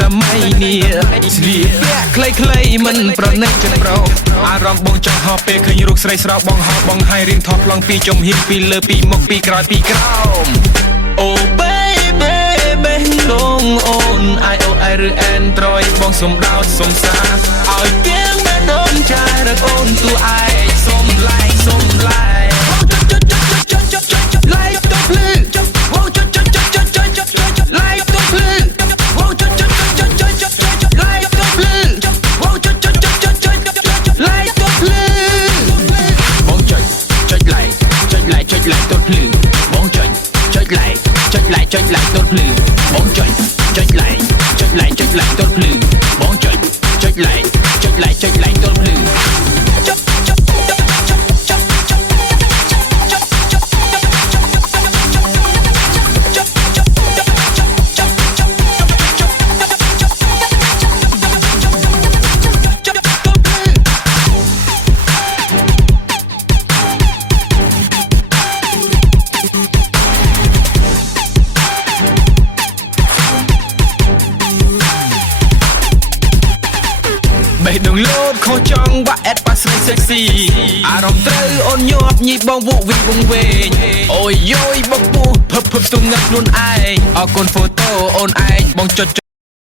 សម័យនេះស្លៀកពាក់ខ្លីៗមិនប្រណិតចិត្តប្រុសអារម្មណ៍បងចង់ហោះពេលឃើញរូបស្រីស្រស់បងហោះបងហើយរៀងថប់ឡងពីចំហៀងពីលើពីមុខពីក្រោយពីក្រោមអូ baby លងអូន iOS ឬ Android បងសុំដោតសុំសារឲ្យទៀងបែបដូនចារកអូនទូឯងសុំ like សុំ like like ទៅភ្លឺអូចុច like ទៅភ្លឺអូចុច like ទៅភ្លឺអូចុច like ទៅភ្លឺបងចុច like ចុច like ទៅភ្លឺបងចុច like like ទៅភ្លឺបងចុច like ទៅភ្លឺបងចុច like ទៅភ្លឺបេះដូងលោតខុសចង់បាក់អេតប៉ាស្រី sexy អារម្មណ៍ត្រូវអូនញាប់ញីបងវក់វិញវងវែងអូយយយបងពោះភឹបស្ទុំងាត់ខ្លួនឯងអរគុណហ្វូតូអូនឯងបងចុច